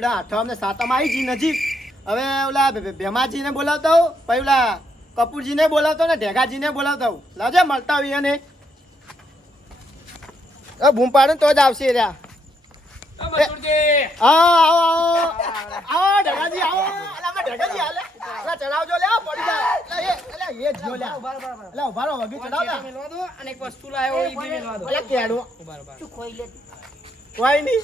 બેવડા આઠમ ને સાતમ આવી જી નજીક. હવે ઓલા ભેમાજીને બોલાવતા હોઉં, પછી ઓલા કપૂરજીને બોલાવતો ને ઢેગાજીને બોલાવતા હોઉં. લાવજે મળતા હોય એને બૂમ પાડે તો જ આવશે રહ્યા. આવો ઢેગાજી આવો. ઢેગાજી હાલે ચડાવજો લે પડી જાય. એ જો લે એટલે ઉભા રહો વગી ચડાવતા અને એક વસ્તુ લાવ્યો ઈ બી મેલવા દો. એટલે કેડો તું ખોઈ લે કોઈ નહીં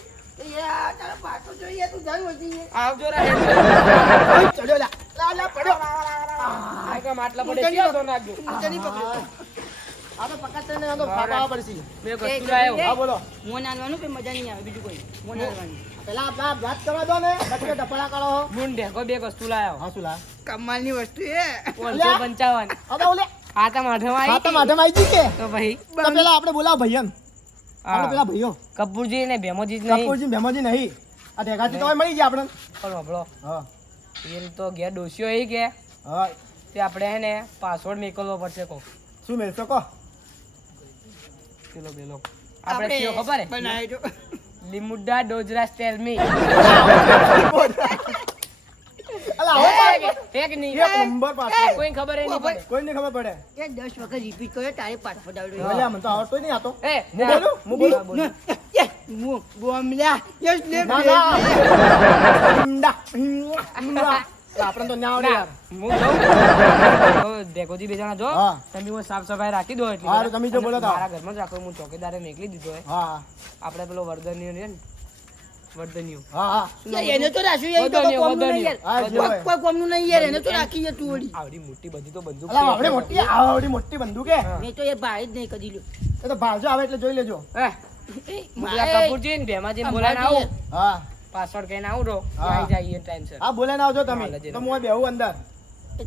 યાર તારા પાછો જોઈએ તું જાય વધી આવજો રા ચડ્યો લે લા પડ્યો. આ કામ આટલા પડે છે તો નાખજો. ચડી પકડ્યો આપણે પકડતે ને તો ફાટવા પડશે. મેં એક વસ્તુ લાવ્યો. હા બોલો. મોન આલવાનું કે મજા નહીં આવે બીજું કોઈ મોન આલવાનું પેલા આપણા વાત કરવા દો ને બચકે ડપડા કરો. મૂન ઢેકો બે વસ્તુ લાવ્યો. હા શું લા કમાલની વસ્તુ એ 455. હવે ઓલે આ તો માઠમાં હા તો આવી માધમ આવી ગઈ કે તો ભાઈ તો પેલા આપણે બોલાવ ભાઈયન. આપણે પેલા ભાઈઓ કપૂરજી ને ભેમોજી જ નહીં. કપૂરજી ભેમોજી નહીં આ ઢેગાજી તો મળી ગયા આપણને. પણ હબળો હા એ તો ઘેર ડોસ્યો એ કે હા તે આપણે હે ને પાસવર્ડ મેકલવો પડશે કો શું મેલશો કહો. પેલો પેલો આપણે કયો ખબર હે બનાવી જો લીમુડા ડોજરા સ્ટેલ મી અલા આવો ફેક નહીં એક નંબર પાછો કોઈ ખબર નહીં પડે. કોઈને ખબર પડે. એ 10 વખત રિપીટ કર્યો તારે પાઠ ફડાવડ્યો ભલે મને તો આવડતો નહીં આતો. એ હું બોલું બોમ્બલા યસ લે ના ના આપણે તો ના આવડે યાર. હું જાઉં ડેકોજી બે જણા જો હા. તમે હું સાફ સફાઈ રાખી દો એટલે હારું, તમે જો બોલો તો. મારા ઘરમાં જ રાખો હું ચોકીદારે મેકલી દીધો હે હા આપણે પેલો વર્ધનીયો ને વર્ધનીયો હા હા યાર એને તો રાખ્યું યાર તો કોમનું નહીં યાર હા જો હોય. કોઈ કોમનું નહીં યાર એને તો રાખી યાર તું વળી આવડી મોટી બધી તો બંદૂક અલા આવડી મોટી બંદૂક હે. મેં તો યાર ભાઈ જ નહીં કદી લ્યો એ તો ભાવજો આવે એટલે જોઈ લેજો. હે પેલા કપૂરજી ને ભેમાજી બોલાને આવું હા પાસવર્ડ કહીને આવું રો હા. આવી જાય ટાઈમ સર હા બોલે ના આવજો તમે તો હું બેહું અંદર.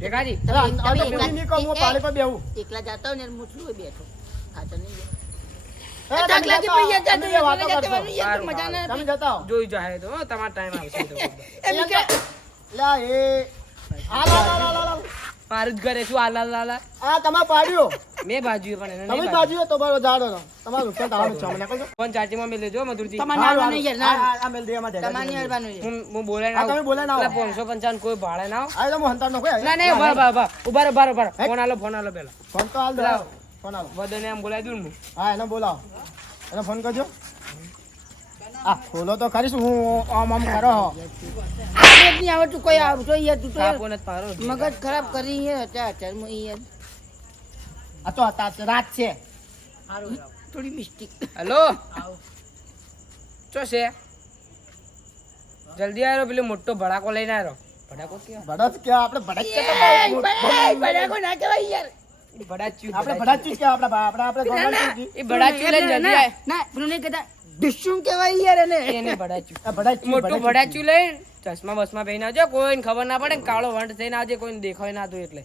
ભેગાજી અલા આ તો પેલી ની કહું હું પાળી પર બેહું. એકલા જાતા હોય ને હું છું બેઠો ખાતો નહીં એ તમે ટાકલા જતા કે આવો. પૈયા તમે જાતો જે વાતો કરશો. યાર મજા ના તમે જતા આવો. જોઈ જાય તો તમારો ટાઈમ આવશે તો એમ કે લા એ આ લા મારું જ ઘરે શું આલા લાલા આ તમે પાડ્યો મેં બાજુ પણ એને તમે નહીં બાજુ તો બરો જાડો તો તમારું નુકસાન થવાનું છે મને કહો. ફોન ચાર્જિંગમાં મેં લેજો મધુરજી તમારે આવવાનું યાર ના આ મેલ દે એમાં ઢેગા તમારે નહીં આવવાનું યાર હું બોલે આ તમે બોલે ના આવો. 555 કોઈ ભાડે ના આવો. આ તો હું હંતાર નો કોઈ ના નહીં ઉભા ફોન આલો પેલા ફોન તો હાલ દો ફોન હાલો. વદને એમ બોલાવી દઉં ને હા એને બોલાવો એને ફોન કરજો. આ ખોલો તો ખરીશ હું આમ કરો આ નહીં આવડતું કોઈ આવતો યાર તું તો યાર કાપો ને પારો મગજ ખરાબ કરી યાર અત્યારે યાર આ તો રાત છે. થોડી મિસ્ટેક હેલો ચો છે જલ્દી આવ્યો પેલો મોટો ભડાકો લઈને આવ્યો ભડાકો ક્યાં ભડત કે આપણે ભડત કે બડાકો ના કહેવાય યાર ભડાચ્યું આપણે ભડત કે આપણે ગોગલ એ ભડાચ્યું લઈને જલ્દી આય ના પેલું નહીં કહેતા ડિશુમ કહેવાય યાર એને એને ભડાચ્યું આ ભડત મોટું ભડાચ્યું લઈને ચશ્મા બસમાં પહેરીને આવજો કોઈને ખબર ના પડે ને કાળો વંટ થઈને આવજે કોઈને દેખાય ના તો એટલે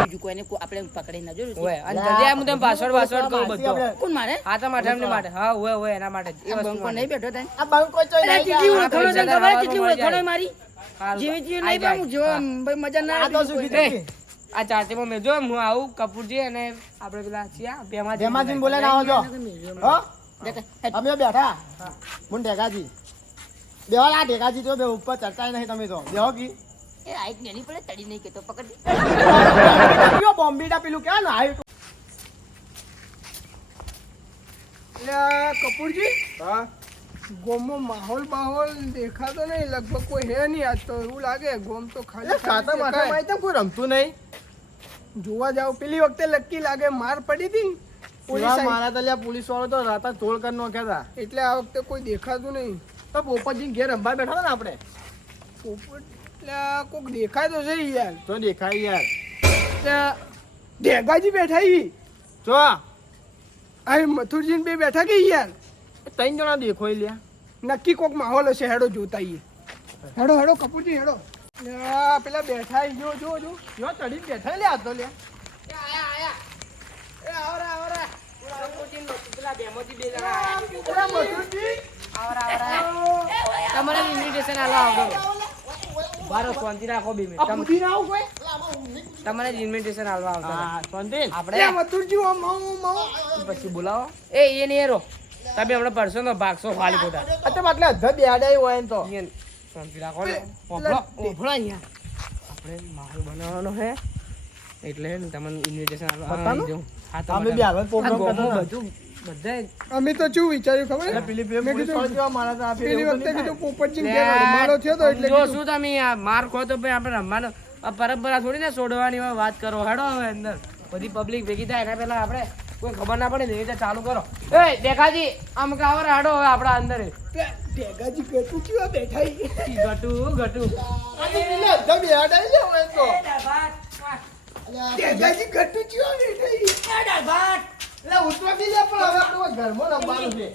બીજું કોઈને આપણે પકડી ના જોયું ઓય અને જલ્દી આય હું તમને પાસવર્ડ કહું બધો કોણ મારે આ તો માટે માટે હા ઓય એના માટે જ. એ વસ્તુ બંકો નહીં બેઠો તને આ બંકો ચોઈ અરે નહીં કેટલી ગયા. ઓળખાણો તને ખબર કેટલી ઓળખાણો મારી હારું. જેવી જેવી આઈ નહીં જાય. પામું જો ભાઈ મજા ના આ તો શું આવે કીધું આ ચાર્જિંગમાં મેં જો હું આવું કપૂરજી અને આપણે પેલા છીએ જેમાંથી બોલે ના આવજો હો દેખ અમે બેઠા મું ઢેગાજી બેવા આ ઢેગાજી તો બે ઉપર ચર્ચાય નહીં તમે તો બેહો કી એ આઈક નેની પડે તડી નહીં કેતો પકડ કયો બોમ્બીડા પેલું ક્યાં ને આવ્યું કપૂરજી હા ગોમમાં માહોલ દેખાતો નહીં લગભગ કોઈ હે નહીં આજ તો એવું લાગે ગોમ તો ખાલી ખાતા માથા માં તો કોઈ રમતું નહીં જોવા જાવ પેલી વખતે લક્કી લાગે માર પડી હતી પોલીસ પોલીસ આવી. મારા તલ્યા પોલીસ વાળો તો રાતા તોડ કરી નાખ્યા એટલે આ વખતે કોઈ દેખાતું નહીં હતા તો પોપટજી ઘેર રંભા બેઠા હતા ને આપણે પોપટ એટલે આ કોક દેખાય તો છે યાર તો દેખાય યાર ત્યાં ઢેગાજી બેઠા ઈ જો આ મથુરજી બે બેઠા કે યાર ત્રણ જણા દેખો લ્યા નક્કી કોક માહોલ હશે હેડો જોતા ઈ હેડો હેડો કપૂરજી હેડો આ પેલા બેઠા ઈ જો જો જો જો ચડી બેઠા લ્યા તો લ્યા એ આવરા આવરા પેલા બેમોજી બે જણા આયા. પેલા મથુરજી તમારે ઇન્વિટેશન આલવા આવજો બારો શાંતિ રાખો 2 આ મિનિટ બુદ્ધિ ના આવું કોઈ તમારે ઇન્વિટેશન આલવા આવતા હા શાંતિ એ આપણે મથુરજી ઓમ ઓમ ઓમ પછી બોલાવો એ ને એરો તમે હમણાં પડશો ને ભાગશો ખાલી ખોટા અત્યારે એટલે અધર બેહાડાય હોય ને તો ઈયન શાંતિ રાખો ને ઓભળો ઓભળો અહીંયા આપણે માહોલ બનાવવાનો છે એટલે ને તમને ઇન્વિટેશન બતાવો. અમે બી આગળ program કરતા હતા. બધું બધાય અમે તો શું વિચાર્યું ખબર એટલે પેલી બે મેં પોલીસ કીધું, વાળા જેવા માણસ આ પેલી એવું વખતે નહીં કીધું થાય. પોપટજી ઘેર મારો થયો તો એટલે જો કીધું, શું તમે આ માર ખો તો ભાઈ આપણે રમવાનો આ પરંપરા થોડી ને છોડવાની હોય, વાત કરો હેડો હવે અંદર બધી પબ્લિક ભેગી થાય એના પહેલા આપણે કોઈ ખબર ના પડે ને એ રીતે ચાલુ કરો એ દેખાજી આમ કે આવો હેડો હવે આપણા અંદર ટેગાજી ગટુ કેવા બેઠા ઈ? ગટુ ગટુ આજે પેલા અધર બેહાડાય છે હોય તો ટેગાજી ગટુ કેવા બેઠા ઈ? એટલે ઉતવા બી લે પણ હવે આપણું ઘરમાં રમવાનું છે.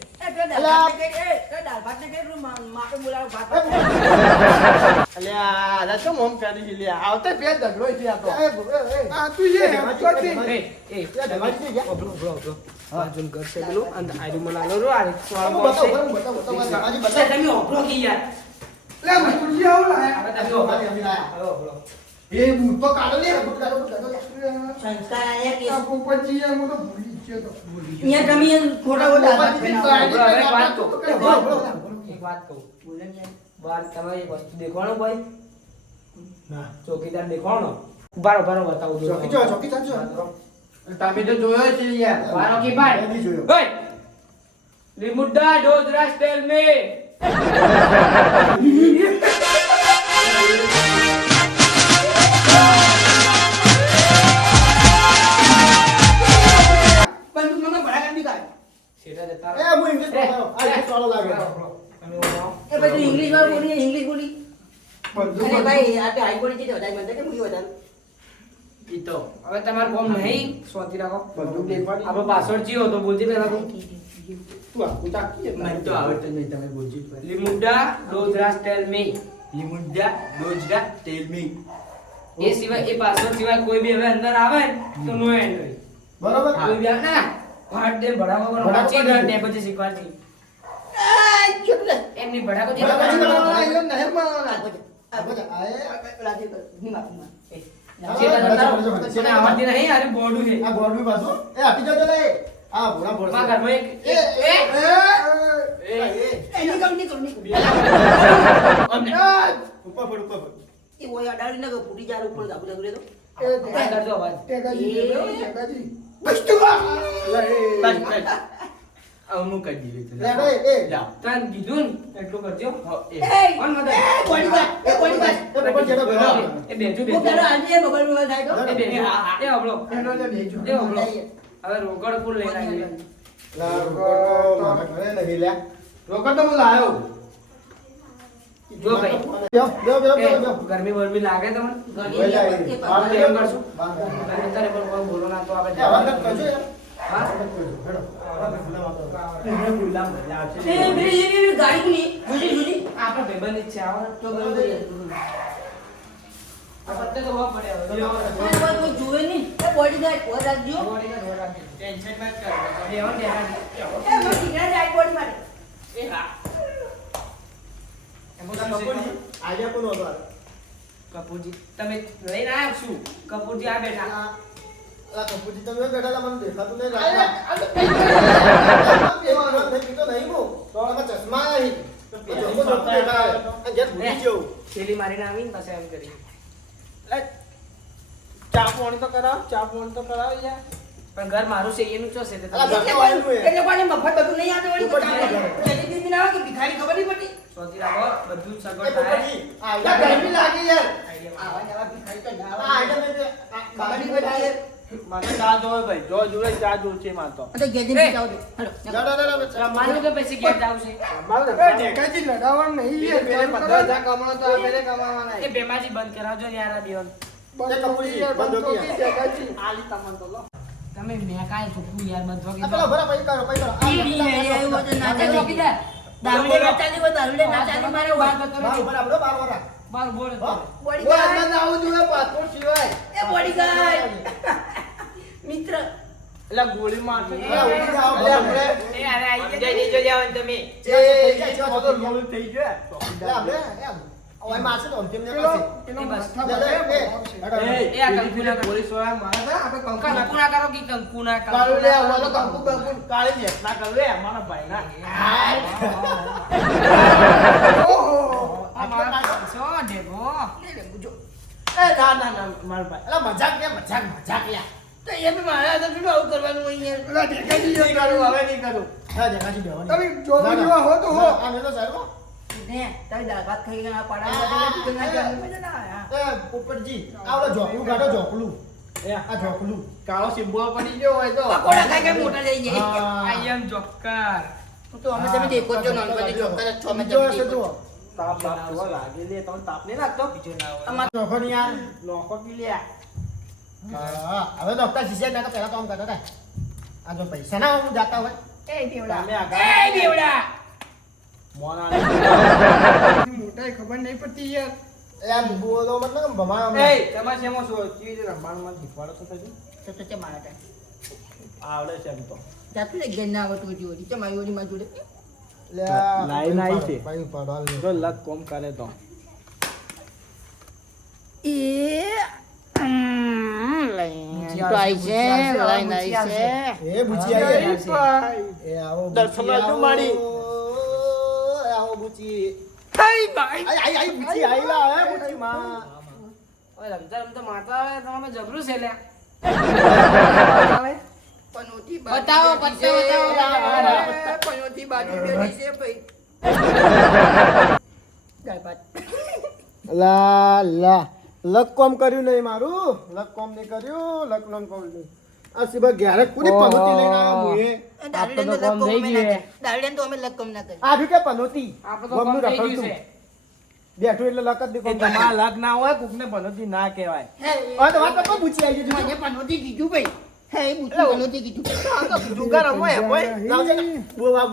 અલ્યા આ તો મોમ કરી છે લે. આવતે પેલ ઝઘડો છે આ તો. આ તું જે હેપકોથી. એ એ પેલા ઢગાજી ગયા. ઓબળો ઓબળો ઓબળો બાજુન ઘર છે પેલું અને આયુ મનાલો રો આ બતાવો, બતાવો, બતાવો, ઢગાજી બતાવો. તમે ઓબળો કી યાર લે મસ્તુજી આવું લાયા. હવે તમે ઢગાજી અમે લાયા. હવે ઓબળો એ બૂટ તો કાઢો લે, બૂટ કાઢો, બૂટ કાઢો. આ પોપટજી એ હું તો ભૂલી જ ગયો તો. પોપટજી તો આઈડી હવે કાર્ડ વાત આપો. કહું. બોલો, બોલો. એક વાત કહું બાર તમે એક વસ્તુ દેખવાનો ભાઈ ના. ચોકીદાર દેખવાનો બારો બારો બતાવું છું ચોકી જો, ચોકી ચાલજો. તમે તો જોયો છે યાર બારો કી બાર મેં બી જોયો. ઓય લીમુડા ડોજરા સ્ટેલ મે સેટા જતા એ હું ઇંગ્લિશ બોલતો. આ ઇંગ્લિશ વાળો લાગે. તમે બોલો ઈ તો હવે તમારું કોમ નહીં સ્વાતી રાખો બંદૂક દેખવાની. આપણો પાસવર્ડ જીઓ તો બોલજી પહેલા તું તું આખું તાકી જ ના. લીમુડા ડોજરા સ્ટેલ મે એ સિવાય એ પાસવર્ડ સિવાય કોઈ બી હવે અંદર આવે ને તો નો એન્ડ હોય બરોબર? કોઈ બી આવે ના ભાટ દે ભડાકો કરો વાંચી ગયો ને પછી શીખવાડતી એમની ભડાકો જે ઢગાજી બનાવવાના, જે અહીંયા નહીં બનાવવાના. આ બધા, આ મને આવડતી નહીં અરે બોર્ડું છે આ ગોળવી બાજુ. એ હટી જજો લે. આ ભૂરા ભોળ છે. માં ઘરમાં એક એ, એ, એ, એ. ઉપર પડ, ઉપર પડ. આ કરજો અવાજ ટેગાજી બેઠો, ટેગાજી. લે ભાઈ, એ. તન કીધું ને એટલું કરજો કોણ મદદ એ બબલ જેડો ભેળો. એ બેજુ બેજુ એ બેજુ એ હબળો એનો લે બેજો. એ હબળો હવે રોકડ ફૂલ લઈને આવીએ લા, રોકડ મારા ઘરે નહીં લે. રોકડ તો હું લાયો. જો ભાઈ બેહો, બેહો, બેહો, એ, બેહો, બેહો. ગરમી બરમી લાગે તમને ઓય લે, એ. બહાર તો એમ કરશું બહાર. અને તારે પણ કોઈ બોલો ના તો એ આપણે અવાજ નથી કરજો યાર. હા અવાજ નથી કરજો. હેડો. અવાજ નથી કરજો. આપણે ભાઈબંધ જ છે આવો તો આ પત્તે તો હોવા પડે હવે ટેન્શન મત કર એ ઓન એ હા એમ કપૂરજી, આજે કોનો હતો આ? કપૂરજી તમે લઈને આવ્યા શું કપૂરજી આ બેઠા આ કપૂરજી તમે બેઠા હતા, મને દેખાતું નહીં. અરે, એક વખત થઈ ગયું તો નહીં હું. તો આમાં ચશ્મા નહીં. તો જોકો જોકો દેખાય. આ ઘેર ભૂલી જવું. થેલી મારીને આવીને પછી એમ કરી ચા પાણી તો કરાવ, ચા પાણી તો કરાવ યાર. પણ ઘર મારું છે એનું ચો છે તે અલા, તમે ઘરનું આવ્યું એ. શોધી રાખો બધું એ સગવડ થાય પોપટજી, આ આઈડિયા ગરમી લાગી યાર. આ આઈડિયા મેં જે- આ બાજુ પર આ યાર. મારે ચા જોવે ભાઈ, જો જોવે ચા જોવે છે માર તો. રમવાનું કે પછી ઘેર જાવ છે એ ટેગાજી લડાવવાનું નહીં યાર, પેલે ચાલુ 15,000 કરો. કમાણો તો આ પેલે કમાવાના. એ બેમાજી બંધ કરાવજો ને યાર આ બેવન બંધ એ કપૂરજી, કરી યાર, બંધ બંધ કરી કરી ટેગાજી. આલી તમને તો લો. તમે મેં કાંઈ ચૂકવું યાર બંધ આ પેલા ભરા પૈ કરો, પૈ કરો. બાર ઉપર આપડો, બાર વરા. બાર બોલે હો? ઓય, અંદર ના આવવું જોઈએ, પાસપોર્ટ સિવાય. એટલે ગોળી મારશે. અલા, ઉડી જાઓ, ભલે આપણે. એ અરે આઈ જઈ જજો જાવ તમે એ, એ, એ, બધો લોલ થઈ ગયો. એટલે આપણે, એમ. ઓય મારશે તો અંતિમ ને પેલો કરશે. પેલો એ બસ. માથા લે, લે, ભાગે લે. આવશે. હેડો, હેડો. એ આ કંકુ ના કરો. પોલીસ વાળા મારે છે આપણે કંકુ કંકુ ના કરો કે કંકુ ના કરો. કાળું લે આવો તો કંકુ બંકુ કાળી ને ના કરું લે મારા ભાઈ ના ઓહો આ મારા પાંચસો ઢેગો. એ ના ના ના મારા ભાઈ અલા મજાક લે મજાક મજાક લે. તો એ બી મારે તો શું આવું કરવાનું હોય યાર પેલા ઢેકાજી નહીં કરું હવે નહીં કરું હા દેખાજી બેવાની. તમે જોવા જેવા હો તો હો. આ મેલો સાહેબ હો. ને તમે દાળ ભાત ખાઈ ગયા આ, પાડા એ પોપટજી આ ઓલો ઝોકલું કાઢો ઝોકલું. આ ઝોકલું. કાળો સિમ્બોલ પડી ગયો હોય તો પકોડા ખાઈ ગયા મોટા લઈ જાય હા. I am joker. તો અમે તમે દેખો છો નાનપણથી ચોક્કસ જ છો અમે બીજો તમે હશે દેખો જુઓ. છો. તાપ બાપ જોવા લાગે લે તમને તાપ નહીં લાગતો અમાર નોખો નહીં યાર. નોખો કી લે હા હવે તો હપ્તા શીશે ના પહેલા કામ કરતા હતા. આ જો પૈસા ના હું જાતા હોય. એ બેવડા તમે એ આગળ બેવડા મોના મોટાઈ ખબર નહીં પડતી યાર. એ આ બોલો મતલબ ભમાયો એ તમારે શેમાં શું કેવી રીતે રમવાનું શીખવાડો છો તમે તો તો તે મારા ટાઈમ આવડે છે એમ તો જાતું ને ઘેર ના આવતું હોય જોડી તે મારી ઓલી માં જોડે લાઈન આવી છે. ભાઈ પાડો લે. જો લક કોમ કરે તો એ લાઈન તો આઈ છે લાઈન આઈ છે એ બુચી આવી જય ગઈ. ભાઈ. એ આવો દર્શન બુચી, આજુ માડી. એ આવો બુચી. હાય ભાઈ આઈ આઈ બુચી આઈ લા હે બુચી માં. ઓય રમતા રમતા મારતા આવે તો અમે જબરું છે લ્યા. પનોતી બતાવો, બતાવો, બતાવો. પનોતી બાજુ બેઠી છે ભાઈ દાળ ભાત લા લા લક કોમ કર્યું નહીં મારું. લક કોમ નહીં કર્યું. લક લોન કોમ નહીં. આ સિબા ઘેરે કુની પનોતી લઈને આવ્યો હું એ. દારૂડિયાને તો કોમ થઈ ગયું હે. દારૂડિયાને તો અમે લક્કમ ના કરી આ કે પનોતી. આપણે તો કોમ થઈ ગયું છે. બેઠું એટલે લક જ એ દેખો. તમારા લક ના હોય કોકને ભનોતી ના કહેવાય હવે તો વાત તો બુચી આવી ગઈ. મને પનોતી કીધું ભાઈ હે બુદ્ધિ પનોતી કીધું જુગાર રમો એમ હોય લાવજે ને. બહુ આ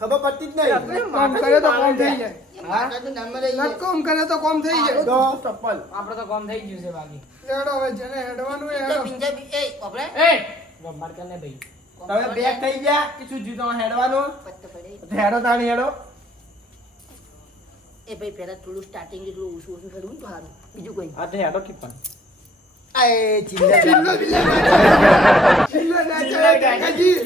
ખબર પડતી જ નહીં. કામ કરે તો કોમ થઈ જાય. માતા તો નામ રહી લક કોમ કરે તો કોમ થઈ જાય. તો ચપ્પલ આપણે તો કોમ થઈ ગયું છે બાકી. હેડો હવે જેને હેડવાનું એ તો હેડો. પિંજાબી એ આપણે એ રમવાડ કરને ભાઈ. તમે બેગ થઈ ગયા કે શું જીતો હેડવાનું પત્તો પડે હેડો તાણી હેડો એ ભાઈ પહેલા થોડું સ્ટાર્ટિંગ જેટલું ઓછું ઓછું કરવું ને તો સારું બીજું કોઈ આ તે હેડો કી પણ આય ચિલ્લા ચિલ્લો બિલ્લો ના ચિલ્લો ના ચાલે ઢેકાજી.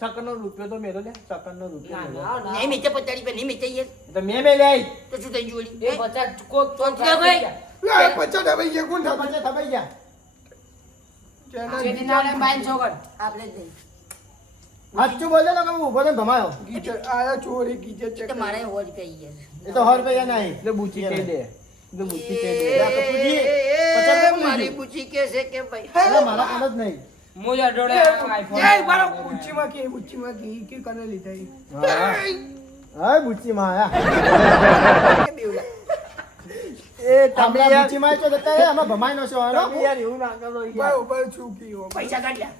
સકરનો રૂપિયો તો મેલો લે સકરનો રૂપિયો ના, મેલો. ના, ના. નહીં મેચે 50 રૂપિયા નહીં મેચે યાર તો મેં મેં લઈ તો શું થઈ ગયું એ વળી? 50 કોક તો ચોંચલા ભાઈ. લે, પચાસ ભાઈ જે કોણ થાય? થપાઈ થપાઈ જા. જેના જેથી ના લે બાઈન છોકર. આપણે જ નહીં સાચું બોલે ને કે હું ઊભો થઈને ભમાયો. ગીચર આયા ચોરી ગીચર એ ચેક તો મારે હોજ કહી યાર એ તો 100 રૂપિયા નહીં. એટલે બુચી કહી દે એટલે બુચી કહી દે યા તો પૂજી. 50 રૂપિયા મારી પૂજી. પૂછી કે છે કે ભાઈ અરે મારા કાન જ નહીં. મુજ અડોડે આઈફોન. એ મારો બુચ્ચીમાં કે ઈ કને લીધા ઈ? હા બુચીમાં આયા. કે બેવડા એ તમે આપણા યાર બુચીમાં તો જતા રહે, આમાં ભમાઈ નો છે વાળો. તમે યાર એવું ના કરો યાર બરોબર છું કીઓ. પૈસા કાઢ્યા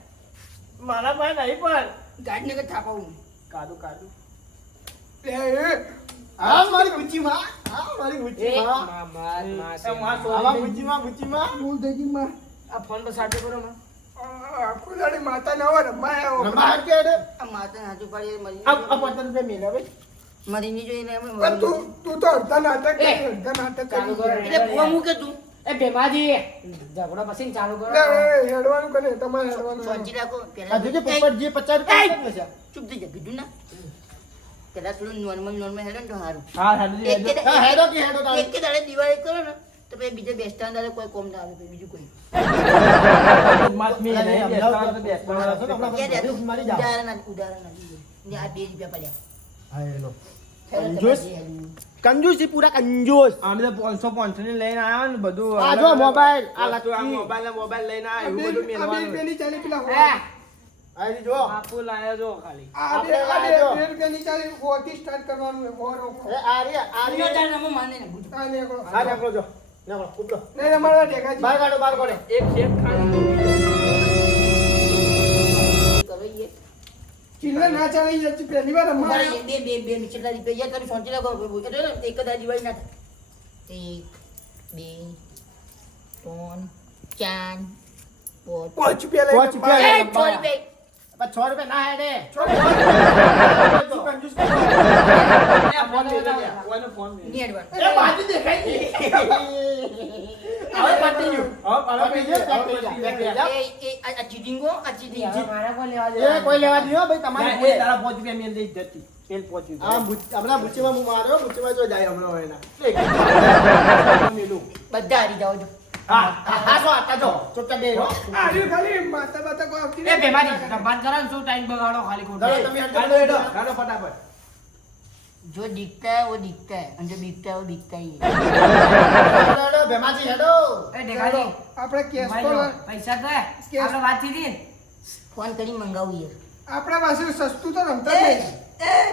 મારા પાસે નહીં પણ ગાડીને કે થાપાવું કાદુ કાદુ એ હા મારી બુચીમાં. હા મારી એ બુચીમાં. મામા માસે. આવા બુચીમાં બુચીમાં. ભૂલ થઈ ગઈ માં. આ ફોન પર સાટો કરો માં. આખો દાડી માતા ના હોય રમાયા હોય. રમાડ કે રે. આ માતા હાજુ પાડી મરી આ 50 રૂપિયા મેલા ભાઈ. મરી નહીં જોઈને અમે પણ તું તો અડધા નાટક કરી, અડધા નાટક ચાલુ કરો. કરી. એટલે ભૂવા મૂકે તું એ ભેમાજી ઝઘડો પછી ચાલુ કરો. લે, એ હેડવાનું કરે તમારે હેડવાનું. શાંતિ રાખો આ પહેલા જોજે પોપટજી 50 રૂપિયા આપે છે. ચૂપ થઈ જા કીધું ના પહેલા થોડું નોર્મલ હેડો ને તો સારું હા હેડો એક કે હા હેડો કે હેડો તારે. એક કે દાડે દિવાળી કરો ને તો પછી બીજે બેસતા દાડે કોઈ કોમ ના આવે પછી બીજું કોઈ માત મે નહીં બેસતા તો બેસતા મારી જાઓ. ઉદાહરણ આપી ને આ 2 રૂપિયા પડ્યા હા હેલો. હેડો કંજૂસ. તમારી હેડું. કંજૂસ છે પૂરા કંજૂસ. અમે તો 500 ની લઈને આવ્યા ને બધું આ જો મોબાઈલ આ આ લકી. મોબાઈલ લઈને આ આવ્યા એવું બધું બે મેળવાનું રૂપિયાની ચાલી પેલા એ હોય. આ જો. બાપુ લાયા જો ખાલી આ બે રૂપિયાની ચાલી હોથી સ્ટાર્ટ કરવાનું હોય. હો રોકો. અરે આ રે આ રે. બીજો દાડે રમો માને ને બુજુ. આ નીકળો. હા નાખો જો. નાખો ઉપલો. નહીં, અમારા ઢેકાજી. બહાર કાઢો બહાર કાઢો. એક શેપ ખાલી કરો ઈ ચિલ્લા ના ચાલે ઈ હજી પહેલી વાર અમારે રમાયા. બે કેટલા રૂપિયા યાર કરી શાંતિ રાખો એટલે ને એક જ આ દિવાળી ના થાય 1 2 3 4 5 પાંચ રૂપિયા લઈને પાંચ રૂપિયા. એ 6 રૂપિયા પણ 6 રૂપિયા ના હેડે. તું કંજૂસ કરો. ફોન લઈ લે ઓનો ફોન લઈ ની એડવાન્સ. એ બાજુ દેખાય છે. હવે પતી ગયું. પતી ગયું. આ ચીટિંગો આ ચીટિંગ. હવે મારે કોઈ લેવા એ દેવા કોઈ લેવા દો ભાઈ તમારે એ તારા 5 રૂપિયા મેલ દઈ જતી પેલ 5 રૂપિયા હમણાં બુચીમાં હું માર્યો બુચીમાં જો જાય હમણાં એના બધા હારી જાઓ છો. હા જો આટા જો ચોટા બે રહો. આર્યું ખાલી માતા બાતા કોઈ આવતી એ નહીં. બેમારી રમવાન કરો ને શું ટાઈમ બગાડો ખાલી ખોટો ચાલો તમે હંડો કાઢો હેડો. કાઢો ફટાફટ जो दिखता है वो दिखता है और जो दिखता है वो दिखता ही है. હેડો ભેમાજી હેડો. એ દેખાજી આપણે કેશ ભાઈ પર જો, પૈસા તો હે આપણે વાત થઈ હતી फोन કરી મંગાવું યાર. આપણા પાસે સસ્તું તો રમતા જ એ નહીં.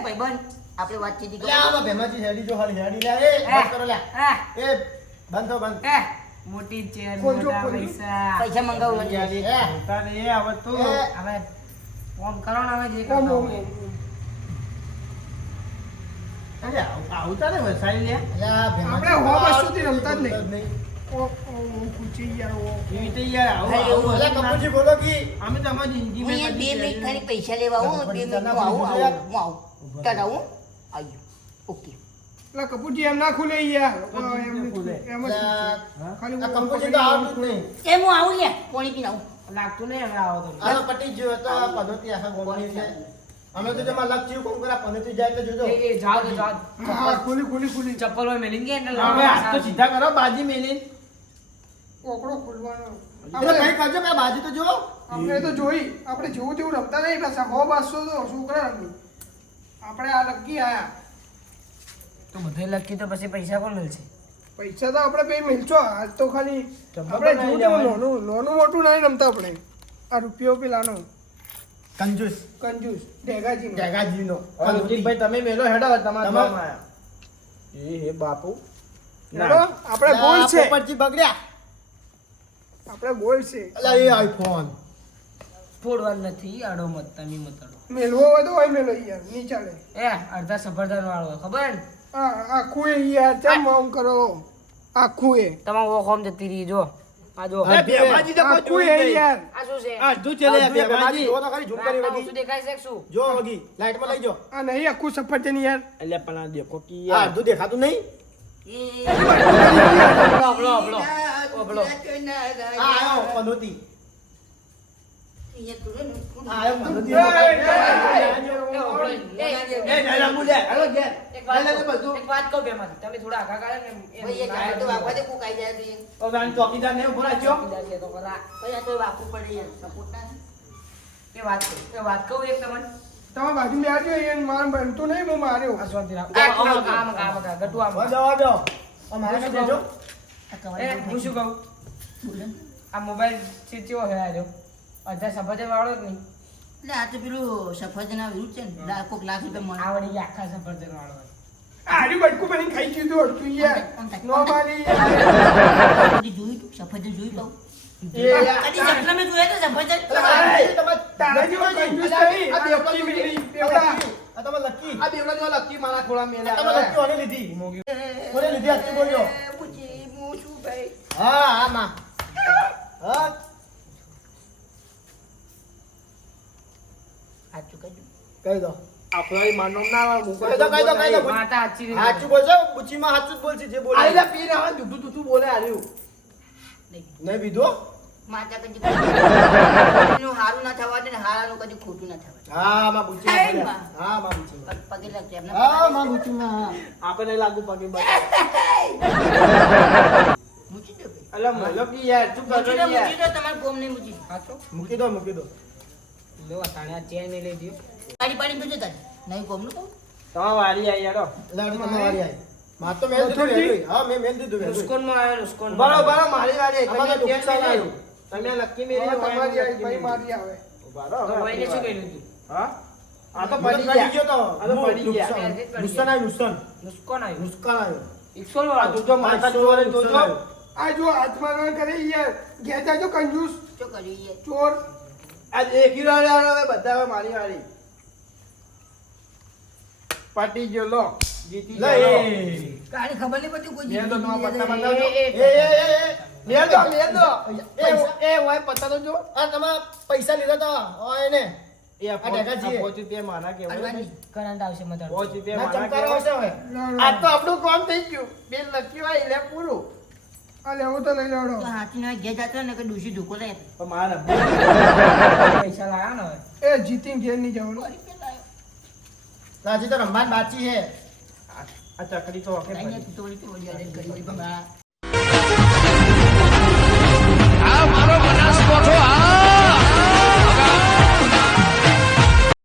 ભાઈબંધ આપણે વાતચીત લે કરી. આમાં ભેમાજી હેડી જો હાલી હેડી લે એ બંધ કરો લે એ બંધ થો બંધ એ મોટી ચેર ખોલજો, મોટા ખોલજો. પૈસા પૈસા મંગાવું એ તારે એ આવત તો હવે ફોન કરો ને હવે જે ઓમ, કરતા ઓમ, હોય. ઓમ. અરે આવતા ને વસાઈ લે લા ભેમાજી આપણે હો વસ્તુથી રમતા જ નહીં. ઓ કુચી યાર ઓ. એવી તો યાર આવું અરે આવું અલા કપૂરજી બોલો કી અમે તો અમારી જિંદગી હું અહીંયા 2 મિનિટ ખાલી પૈસા લેવા આવું 2 મિનિટ હું આવું હું આવું તને આવું આવ્યો ઓકે. લા કપૂરજી એમ ના ખુલે યાર કપૂરજી એમ ના ખુલે. એમ જ ખાલી આ કંપોજી તો આવતું જ નહીં. એ હું આવું લે પાણી પીને આવું. લાગતું નહીં હવે આવો તો આનો પટી ગયો તો આ પદ્ધતિ આખા ગોમની છે. અમે તો જેમાં લગ ચીવ કોમ કરા પદ્ધતિ જાય તો જોજો. એ જાઓ તો જાઓ હા ખુલી ચપ્પલ હોય મેલીને ગયા એટલે હવે હાથ તો સીધા કરો બાજી મેલી ઓકડો ખુલવાનો એટલે કઈ કરજો પેલા બાજુ તો જો. આપણે તો જોઈ આપણે જેવું તેવું રમતા નહીં પાછા 100 200 તો છોકરા રમી આપણે આ લકી આયા તો બધે લખી તો પછી પૈસા કોણ મળશે પૈસા તો આપણે કઈ મિલશો આજ તો ખાલી ચંપલ આપણે બનાવી જેવું તેવું લેવાનું. નાનું મોટું નહીં રમતા આપણે આ રૂપિયો પેલાનો કંજૂસ કંજૂસ ઢેગાજી જગાજીનો ભાઈ તમે મેલો હેડો તમારા તમાર- ગામમાં આયા. એ હે બાપુ આપણે ગોલ છે પોપટજી બગડ્યા. આપણે ગોલ છે અલા એ આઈફોન ફોડવાનું નથી આડો મત તમે મત આડો મેલવો હોય તો હોય મેલો યાર નહીં ચાલે એ અડધા સફરજન વાળો ખબર ને આખું એ યાર કેમ આમ કરો આખું એ તમારે વો હોમ જતી રહી જો આ જો હા, બેમાજી તો કોઈ આખું જોઈ એ નહીં. યાર આ શું છે આ તું ચલે ભેમાજી બેમાજી જો તો ખરી ઝૂમ કરી રાતના વગી. શું દેખાય છે કે શું જો વગી લાઈટમાં લઈ જો. આ નહીં આખું સફરજન યાર એટલે પણ આ દેખો કે આ યાર અડધું દેખાતું નહીં. અબળો અબળો અબળો આ આયો પનોતી. આ આયો પનોતી. એ ડાયરા મુલે હેડો ઘેર એક વાત એટલે કહું, બધું. એક વાત કહું બેમાંથી તમે થોડા આગા કાઢે ને એમ ભાઈ, એક આ તો વાગવા દે, કોક આઈ જાય તો એ. ઓ ગાન ચોકીદાર ને ઉભો રાખ્યો ચોકીદાર છે તો ખરા. ભાઈ, આ તો વાગવું પડે યાર, સપોર્ટ ના થાય. એ વાત કહું એક તમને તમારા બાજુ બેઠો એ માર બનતું નહીં હું માર્યો આ શાંતિ રાખો. આ આમ ગટુ આમ હવે જવા દો. આ મારે કઈ દેજો. આ કવર એ હું શું કહું આ મોબાઈલ ચીચીઓ છે આજો અડધા સફરજન વાળો જ નહીં એટલે આ તો પેલું સફરજન આ વિરુદ્ધ છે ને, કોક લાખ રૂપિયા મળે. આવડી આખા સફરજન વાળો આર્યું બટકું બની ખાઈ ગયું હતું યાર નો મારી કદી જોયું તું? સફરજન જોયું તું? એ યાર. કદી સપના મેં જોયા તા સફરજન? આ તમારે તારા જેવો કંજૂસ નહીં આ દેવકી મેરી બેવડા આ તમારે લકી. આ બેવડા જો લકી મારા ખોળા આ મેલ્યા તમારે લકી ઓને લીધી. કોને લીધી આજથી બોલ્યો. એ પૂછી, હું શું ભાઈ? હા હા માં. હા સાચું કહેજો. કહી દો. આપણા માનો ના આવે મુકો કહી દો, કહી દો, કહી દો. માતા આચી રીતે સાચું બોલજો. બુચીમાં સાચું જ બોલશે જે બોલે. આઈલા પી રહ્યા દુધુ દુધુ બોલે આલ્યું નહીં. નહીં બીધો. માતા કદી એનું હારું ના થવા દે ને હારાનું કદી ખોટું ના થવા દે. હા માં બુચી. એ માં. હા માં બુચી. પગે લાગશે એમને. હા માં બુચીમાં. આપણે લાગુ પગે બસ મૂકી દો ભાઈ. અલા મલો કે યાર તું મૂકી કરો દો, યાર મૂકી દો, તમારે કોમ નહીં મૂકી. સાચો મૂકી દો મૂકી દો. લો તાણે આ ચેન લઈ દયો પાણી પાણી પીજો તારે. નહીં કોમનું કહું? તમાર વારી આઈ યાડો લાડુ તમારી આવી. માર તો મેલ દીધું વેલું. હા મેં મેલ દીધું વેલું. રુસ્કોનમાં આવ્યો રુસ્કોન બરોબર મારી વારી આમાં તો નુકસાન આવ્યું. તમે લકી મેરી હવે તમારી આવી ભાઈ મારી આવે બરો તો ભાઈને શું કર્યું તું હા આ તો મને પડી પડી ગયા ગયો તો. આ તો પડી ગયા. નુકસાન આવ્યું નુકસાન. નુસ્કોન આવ્યું નુકસાન આવ્યું. 100 આ વાળો તું જો માથા જોરે તો જો આ જો હાથમાં ના કરે યાર ઘેર જાજો કંજૂસ શું કર્યું યાર? ચોર આ એકી વાળી આવે બધા હવે મારી વાળી પટી ગયો લો જીતી લે ગયો એ. કાળી ખબર નહીં પડતી કોઈ મેલ દો નો જીતી પત્તા જાય. બંધાવજો એ મેલ દો એ હોય પત્તા તો જો આ તમે પૈસા લીધા તા ઓય ને એ આ આ ટેકાજી. 5 રૂપિયા મારા કેવાય અડવાની. કરંટ આવશે મતલબ 5 રૂપિયા ના મારા ચમકારો કહેવાય. આવશે હવે આ તો આપણું કામ થઈ ગયું બિલ લખ્યું હોય એટલે પૂરું આ લેવું તો લઈ લેવડો તો હાથીનો ઘેર જતો ને કે ડૂસી ધોકો લઈ આપે. પણ મારા પૈસા લાયા ને હવે એ જીતીને ઘેર નહીં જવાનું હજી તો રમવાનું બાકી છે આ ચકડી તો ઓકે લઈને તું તો વળી ઓલી અડેલ કરી હોય ભમરા.